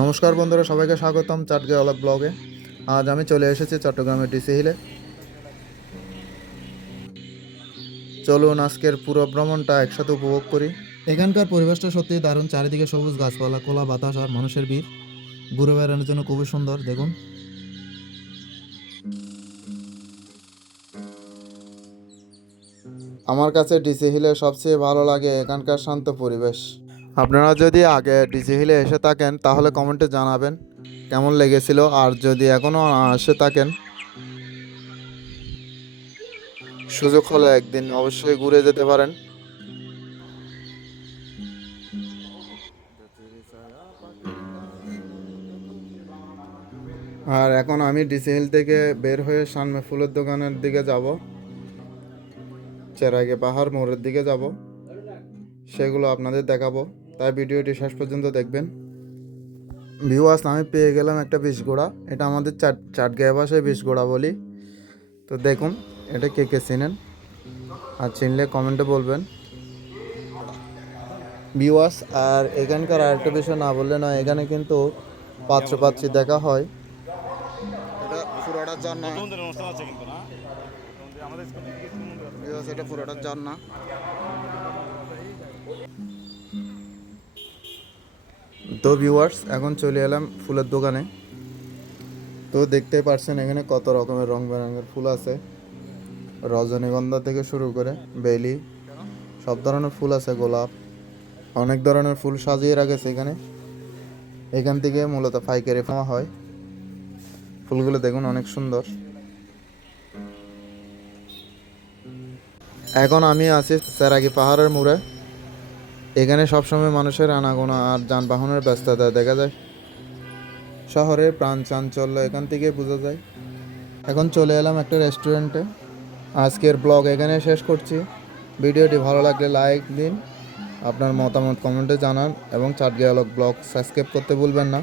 নমস্কার বন্ধুরা, সবাইকে স্বাগতম চাটগে অলগ ব্লগে। আজ আমি চলে এসেছি চট্টগ্রামের ডিসি হিলে। চলুন আজকের পুরো ভ্রমণটা একসাথে উপভোগ করি। এখানকার পরিবেশটা সত্যি দারুণ, চারিদিকে সবুজ গাছপালা, খোলা বাতাস আর মানুষের ভিড়। ঘুরে বেড়ানোর জন্য খুবই সুন্দর। দেখুন, আমার কাছে ডিসি হিলে সবচেয়ে ভালো লাগে এখানকার শান্ত পরিবেশ। আপনারা যদি আগে ডিসি হিলে এসে থাকেন তাহলে কমেন্টে জানাবেন কেমন লেগেছিল, আর যদি এখনও এসে থাকেন সুযোগ হলে একদিন অবশ্যই ঘুরে যেতে পারেন। আর এখন আমি ডিসি হিল থেকে বের হয়ে সামনে ফুলের দোকানের দিকে যাব, চেরাগে পাহাড় মোড়ের দিকে যাব, সেগুলো আপনাদের দেখাবো, তাই ভিডিওটি শেষ পর্যন্ত দেখবেন। ভিউয়ার্স, আমি পেয়ে গেলাম একটা বিষঘোড়া। এটা আমাদের চাটগাঁয়া ভাষায় বিষঘোড়া বলি। তো দেখুন, এটা কে কে চিনেন, আর চিনলে কমেন্টে বলবেন। ভিউয়ার্স, আর এখানকার আরেকটা বিষয় না বললে নয়, এখানে কিন্তু পাত্র পাত্রী দেখা হয়। এটা পুরোটা ঝর্ণা। ভিউয়ার্স, এটা পুরোটা ঝর্ণা। তো ভিউয়ার্স, এখন চলে এলাম ফুলের দোকানে। তো দেখতেই পারছেন এখানে কত রকমের রং বেরঙের ফুল আছে। রজনীগন্ধা থেকে শুরু করে বেলি, সব ধরনের ফুল আছে, গোলাপ, অনেক ধরনের ফুল সাজিয়ে রাখেছে এখানে। এখান থেকে মূলত পাইকারি পাওয়া হয়। ফুলগুলো দেখুন, অনেক সুন্দর। এখন আমি আছি সেরাগি পাহাড়ের মোড়ে। এখানে সবসময় মানুষের আনাগোনা আর যানবাহনের ব্যস্ততা দেখা যায়। শহরের প্রাণ চাঞ্চল্য এখান থেকে বোঝা যায়। এখন চলে এলাম একটা রেস্টুরেন্টে। আজকের ব্লগ এখানে শেষ করছি। ভিডিওটি ভালো লাগলে লাইক দিন, আপনার মতামত কমেন্টে জানান এবং চাটগাঁয়া ব্লগ সাবস্ক্রাইব করতে ভুলবেন না।